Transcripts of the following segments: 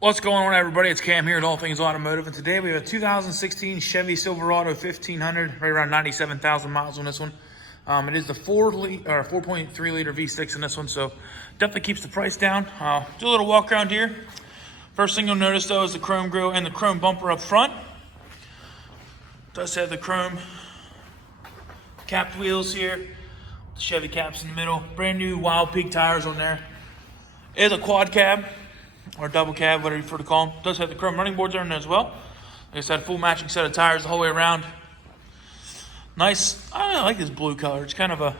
What's going on, everybody? It's Cam here at All Things Automotive, and today we have a 2016 Chevy Silverado 1500, right around 97,000 miles on this one. It is the 4.3 liter V6 in this one, so definitely keeps the price down. Do a little walk around here. First thing you'll notice though is the chrome grille and the chrome bumper up front. It does have the chrome capped wheels here, the Chevy caps in the middle, brand new Wild Peak tires on there. It is a quad cab, or double cab, whatever you prefer to call them. It does have the chrome running boards on there as well. Like I said, full matching set of tires the whole way around. Nice. I really like this blue color. It's kind of a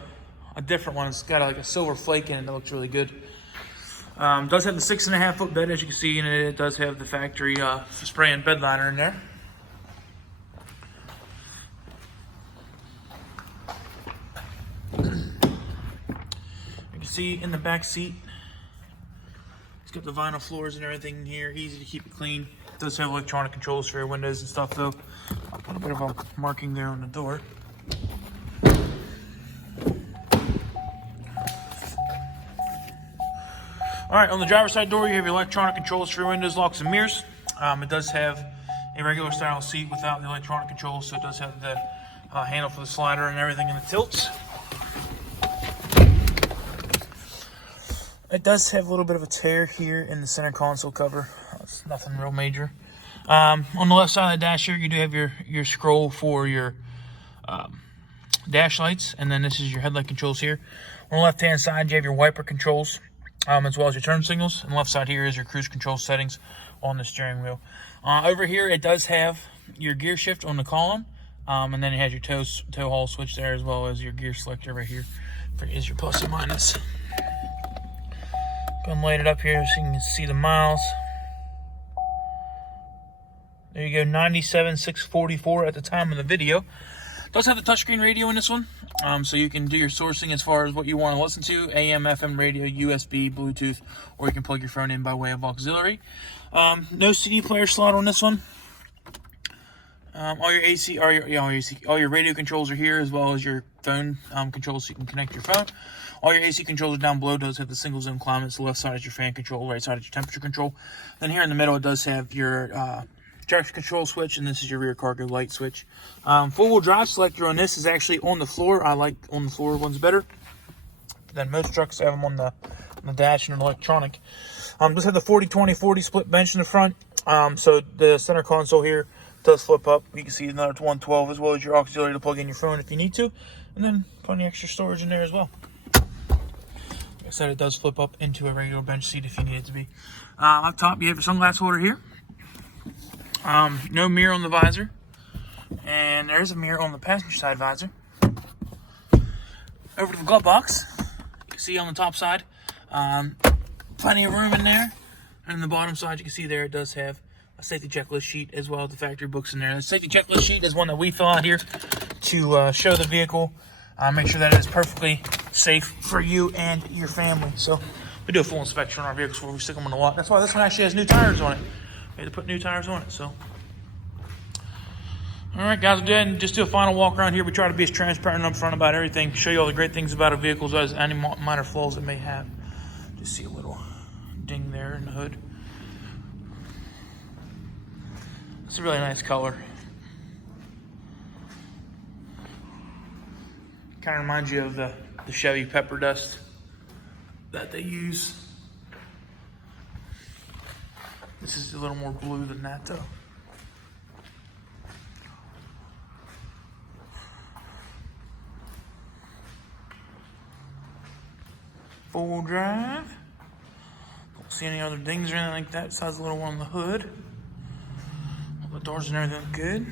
different one. It's got like a silver flake in it that looks really good. Does have the 6.5 foot bed, as you can see, and it does have the factory spray and bed liner in there. You can see in the back seat, it's got the vinyl floors and everything here, easy to keep it clean. It does have electronic controls for your windows and stuff though. I'll put a bit of a marking there on the door. All right, on the driver's side door, you have your electronic controls for your windows, locks, and mirrors. It does have a regular style seat without the electronic controls, so it does have the handle for the slider and everything in the tilts. It does have a little bit of a tear here in the center console cover. It's nothing real major. On the left side of the dash here, you do have your scroll for your dash lights, and then this is your headlight controls here. On the left-hand side, you have your wiper controls, as well as your turn signals. And the left side here is your cruise control settings on the steering wheel. Over here, it does have your gear shift on the column, and then it has your tow haul switch there, as well as your gear selector right here is your plus and minus. Go and light it up here so you can see the miles. There you go, 97,644 at the time of the video. It does have the touchscreen radio in this one, so you can do your sourcing as far as what you want to listen to: AM, FM radio, USB, Bluetooth, or you can plug your phone in by way of auxiliary. No CD player slot on this one. All your radio controls are here, as well as your phone controls, so you can connect your phone. All your AC controls are down below. It does have the single zone climate. So the left side is your fan control, right side is your temperature control. Then here in the middle, it does have your traction control switch, and this is your rear cargo light switch. Four-wheel drive selector on this is actually on the floor. I like on the floor ones better than most trucks have them on the dash and electronic. Just have the 40-20-40 split bench in the front. So the center console here does flip up. You can see another 112, as well as your auxiliary to plug in your phone if you need to, and then plenty extra storage in there as well. Like I said, it does flip up into a regular bench seat if you need it to be. Up top, you have your sunglass holder here. No mirror on the visor, and there's a mirror on the passenger side visor. Over to the glove box, you can see on the top side, plenty of room in there. And on the bottom side, you can see there it does have a safety checklist sheet, as well as the factory books in there. The safety checklist sheet is one that we fill out here to show the vehicle, make sure that it is perfectly safe for you and your family. So we do a full inspection on our vehicles before we stick them on the lot. That's why this one actually has new tires on it. We had to put new tires on it. So, all right, guys, we'll go ahead and just do a final walk around here. We try to be as transparent and upfront about everything, show you all the great things about a vehicle, as well as any minor flaws it may have. Just see a little ding there in the hood. It's a really nice color. Kind of reminds you of the Chevy pepper dust that they use. This is a little more blue than that though. Full drive. Don't see any other dings or anything like that besides the little one on the hood. All the doors and everything look good.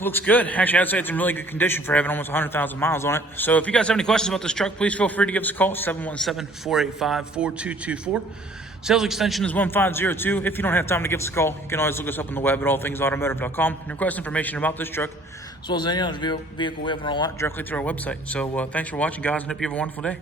Looks good. Actually, I'd say it's in really good condition for having almost 100,000 miles on it. So if you guys have any questions about this truck, please feel free to give us a call, 717-485-4224. Sales extension is 1502. If you don't have time to give us a call, you can always look us up on the web at allthingsautomotive.com and request information about this truck, as well as any other vehicle we have on our lot, directly through our website. So thanks for watching, guys, and hope you have a wonderful day.